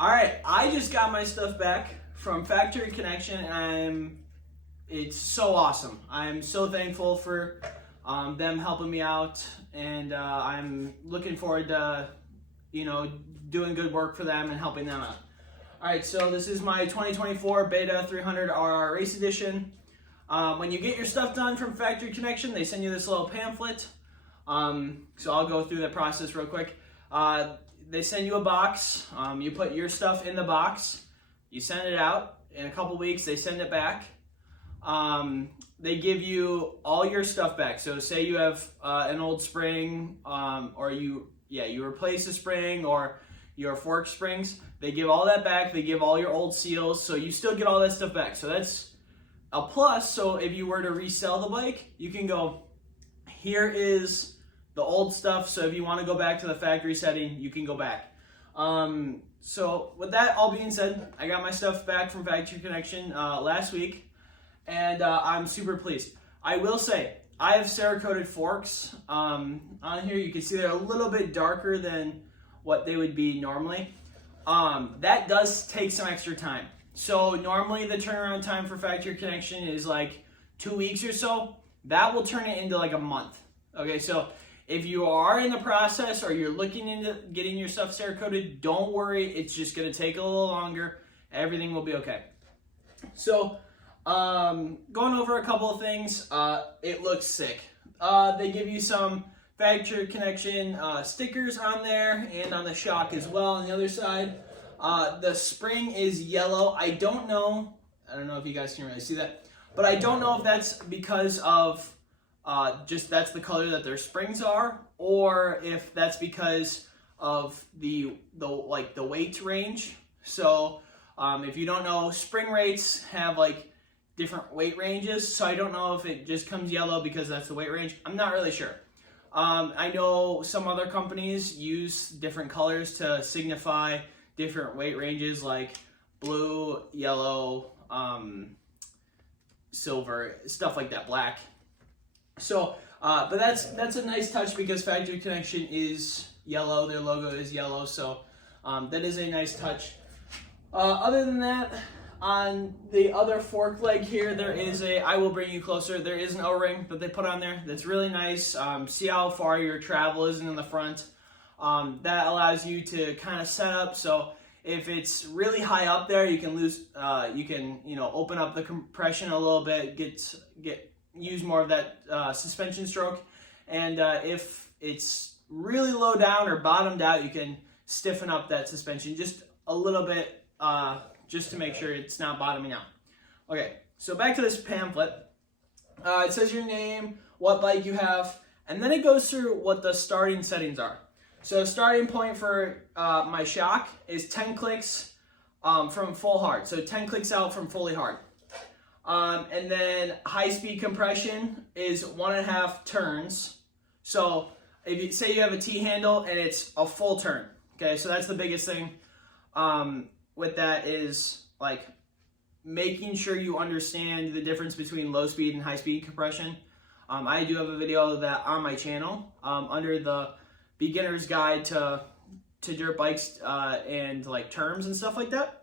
All right, I just got my stuff back from Factory Connection, and it's so awesome. I'm so thankful for them helping me out, and I'm looking forward to, doing good work for them and helping them out. All right, so this is my 2024 Beta 300 RR Race Edition. When you get your stuff done from Factory Connection, they send you this little pamphlet. So I'll go through the process real quick. They send you a box. You put your stuff in the box. You send it out. In a couple weeks, they send it back. They give you all your stuff back. So say you have an old spring, or you replace a spring, or your fork springs. They give all that back. They give all your old seals. So you still get all that stuff back. So that's a plus. So if you were to resell the bike, you can go, here is the old stuff. So if you want to go back to the factory setting, you can go back. So with that all being said, I got my stuff back from Factory Connection last week, and I'm super pleased. I will say, I have Cerakoted forks on here. You can see they're a little bit darker than what they would be normally. That does take some extra time. So normally the turnaround time for Factory Connection is like 2 weeks or so. That will turn it into like a month. Okay, so if you are in the process or you're looking into getting your stuff Cerakoted, don't worry. It's just going to take a little longer. Everything will be okay. So going over a couple of things. It looks sick. They give you some Factory Connection stickers on there and on the shock as well on the other side. The spring is yellow. I don't know if you guys can really see that, but I don't know if that's because of just that's the color that their springs are, or if that's because of the weight range. So if you don't know, spring rates have like different weight ranges. So I don't know if it just comes yellow because that's the weight range. I'm not really sure. I know some other companies use different colors to signify different weight ranges, like blue, yellow, silver, stuff like that, black. So, but that's a nice touch because Factory Connection is yellow. Their logo is yellow, so that is a nice touch. Other than that, on the other fork leg here, there is I will bring you closer. There is an O-ring that they put on there that's really nice. See how far your travel is in the front. That allows you to kind of set up. So if it's really high up there, you can open up the compression a little bit, use more of that suspension stroke. And if it's really low down or bottomed out, you can stiffen up that suspension just a little bit, just to make sure it's not bottoming out. Okay, so back to this pamphlet. It says your name, what bike you have, and then it goes through what the starting settings are. So starting point for my shock is 10 clicks from full hard. So 10 clicks out from fully hard. And then high speed compression is 1.5 turns. So if you say you have a T-handle and it's a full turn, okay, so that's the biggest thing with that is like making sure you understand the difference between low speed and high speed compression. I do have a video of that on my channel under the beginner's guide to dirt bikes and like terms and stuff like that.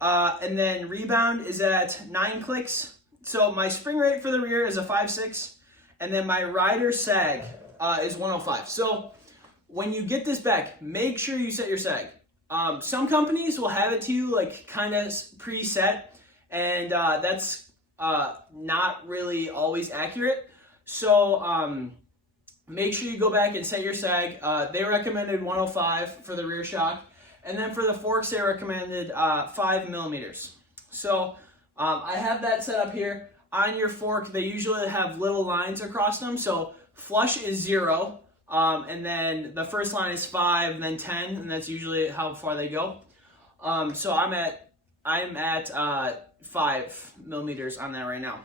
And then rebound is at 9 clicks. So my spring rate for the rear is a 5.6, and then my rider sag is 105. So when you get this back, make sure you set your sag. Some companies will have it to you like kind of preset, and that's not really always accurate. So make sure you go back and set your sag. They recommended 105 for the rear shock. And then for the forks, they recommended 5 millimeters. So I have that set up here. On your fork, they usually have little lines across them. So flush is 0, and then the first line is 5, and then 10, and that's usually how far they go. So I'm at 5 millimeters on that right now.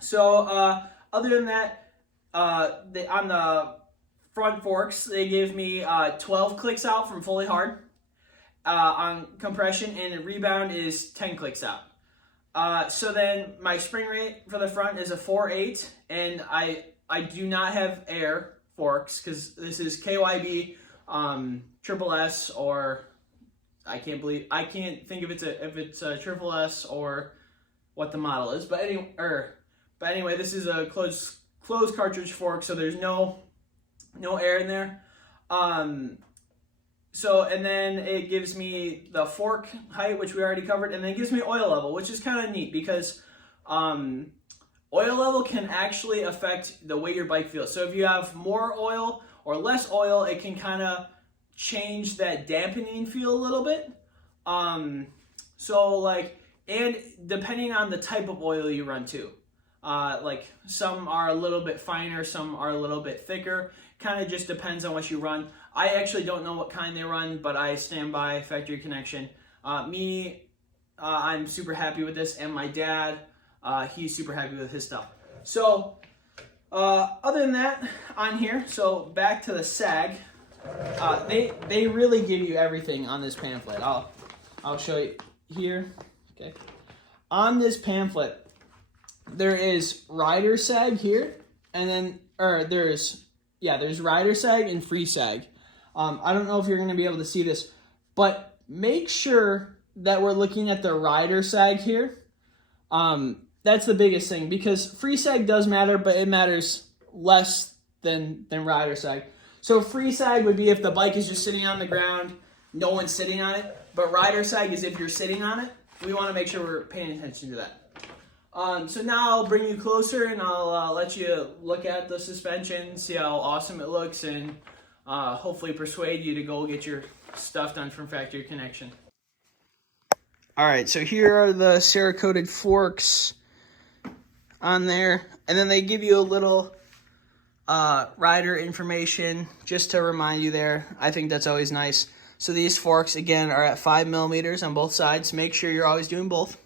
So other than that, on the front forks, they gave me 12 clicks out from fully hard. On compression, and rebound is 10 clicks out. So then my spring rate for the front is a 4.8, and I do not have air forks because this is KYB, Triple S, or I can't think if it's a triple S or what the model is. But anyway, this is a closed cartridge fork, so there's no air in there. So, and then it gives me the fork height, which we already covered, and then it gives me oil level, which is kind of neat because oil level can actually affect the way your bike feels. So if you have more oil or less oil, it can kind of change that dampening feel a little bit. So like, and depending on the type of oil you run too. Like some are a little bit finer, some are a little bit thicker. Kind of just depends on what you run. I actually don't know what kind they run, but I stand by Factory Connection. I'm super happy with this, and my dad, he's super happy with his stuff. So, other than that, on here, so back to the sag, they really give you everything on this pamphlet. I'll show you here. Okay, on this pamphlet, there is rider sag here, and then there's rider sag and free sag. I don't know if you're going to be able to see this, but make sure that we're looking at the rider sag here. That's the biggest thing, because free sag does matter, but it matters less than rider sag. So free sag would be if the bike is just sitting on the ground, no one's sitting on it, but rider sag is if you're sitting on it. We want to make sure we're paying attention to that. So now I'll bring you closer and I'll let you look at the suspension, see how awesome it looks, and hopefully persuade you to go get your stuff done from Factory Connection. Alright, so here are the Cerakoted forks on there, and then they give you a little rider information just to remind you there. I think that's always nice. So these forks, again, are at 5 millimeters on both sides. Make sure you're always doing both.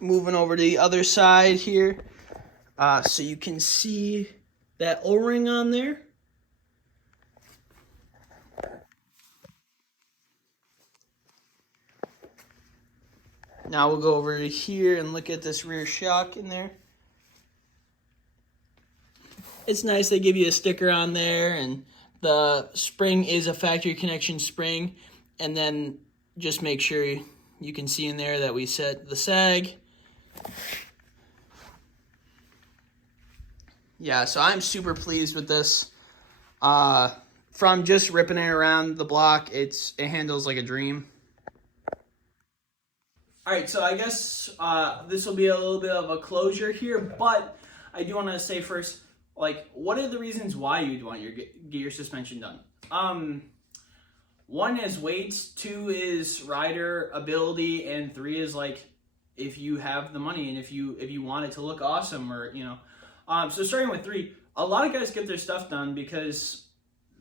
Moving over to the other side here, so you can see that O-ring on there. Now we'll go over to here and look at this rear shock in there. It's nice they give you a sticker on there, and the spring is a Factory Connection spring. And then just make sure you can see in there that we set the sag. Yeah, so I'm super pleased with this. From just ripping it around the block, it handles like a dream. Alright, so I guess this will be a little bit of a closure here, but I do want to say first, like, what are the reasons why you'd want get your suspension done? 1 is weight, 2 is rider ability, and 3 is like if you have the money and if you want it to look awesome, or so starting with 3, a lot of guys get their stuff done because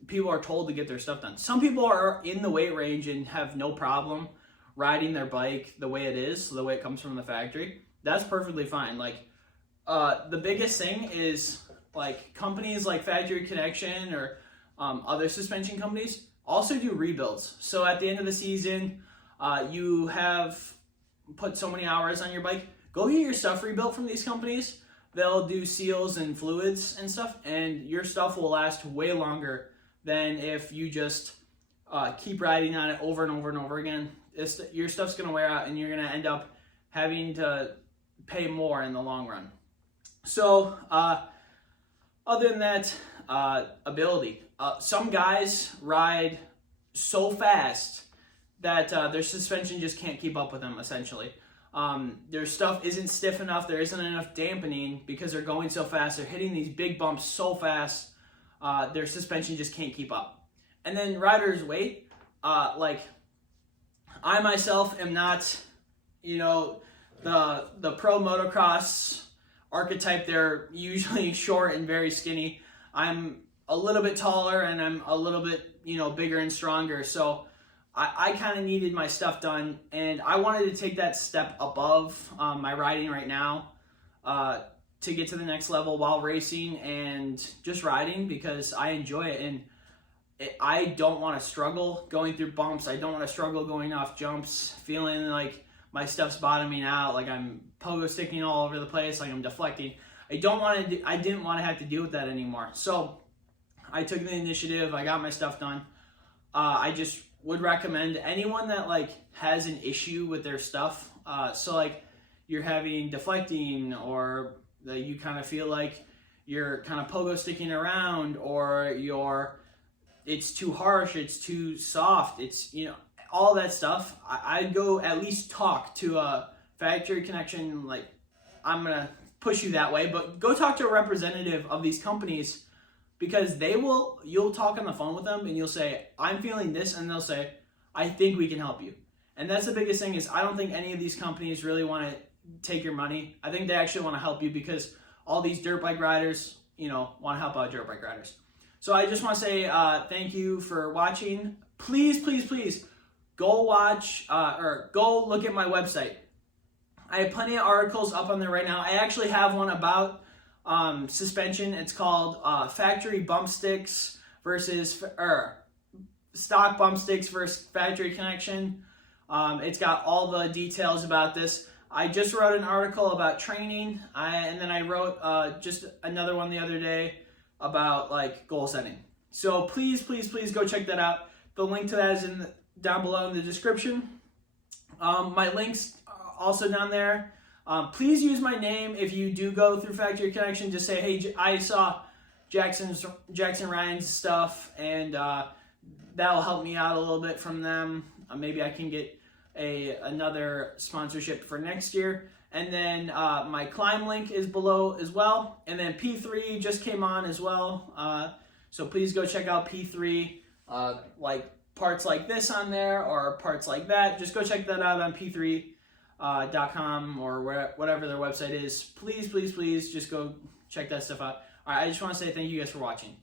people are told to get their stuff done. Some people are in the weight range and have no problem riding their bike the way it is, so the way it comes from the factory. That's perfectly fine. Like, the biggest thing is, like, companies like Factory Connection or other suspension companies also do rebuilds. So at the end of the season, you have put so many hours on your bike, go get your stuff rebuilt from these companies. They'll do seals and fluids and stuff, and your stuff will last way longer than if you just keep riding on it over and over and over again. Your stuff's going to wear out, and you're going to end up having to pay more in the long run. So, other than that, ability. Some guys ride so fast that their suspension just can't keep up with them, essentially. Their stuff isn't stiff enough, there isn't enough dampening because they're going so fast, they're hitting these big bumps so fast, their suspension just can't keep up. And then riders' weight, like, I myself am not, the pro motocross archetype. They're usually short and very skinny. I'm a little bit taller and I'm a little bit, bigger and stronger. So I kind of needed my stuff done, and I wanted to take that step above my riding right now to get to the next level while racing and just riding, because I enjoy it, and I don't want to struggle going through bumps. I don't want to struggle going off jumps, feeling like my stuff's bottoming out, like I'm pogo sticking all over the place, like I'm deflecting. I didn't want to have to deal with that anymore. So I took the initiative. I got my stuff done. I just would recommend anyone that like has an issue with their stuff. So like you're having deflecting, or that you kind of feel like you're kind of pogo sticking around, or it's too harsh, it's too soft, it's, you know, all that stuff. I'd go at least talk to a factory connection. Like, I'm gonna push you that way, but go talk to a representative of these companies, because you'll talk on the phone with them and you'll say, I'm feeling this, and they'll say, I think we can help you. And that's the biggest thing, is I don't think any of these companies really want to take your money. I think they actually want to help you, because all these dirt bike riders, you know, want to help out dirt bike riders. So I just want to say thank you for watching. Please, please, please go watch or go look at my website. I have plenty of articles up on there right now. I actually have one about suspension. It's called factory bump sticks versus stock bump sticks versus factory connection. It's got all the details about this. I just wrote an article about training, and then I wrote just another one the other day about like goal setting. So please, please, please go check that out. The link to that is down below in the description. My links also down there. Please use my name if you do go through Factory Connection. Just say, hey, I saw Jackson Ryan's stuff, and that'll help me out a little bit from them. Maybe I can get another sponsorship for next year. And then my climb link is below as well. And then P3 just came on as well. So please go check out P3, like parts like this on there, or parts like that. Just go check that out on P3.com or whatever their website is. Please, please, please just go check that stuff out. All right, I just want to say thank you guys for watching.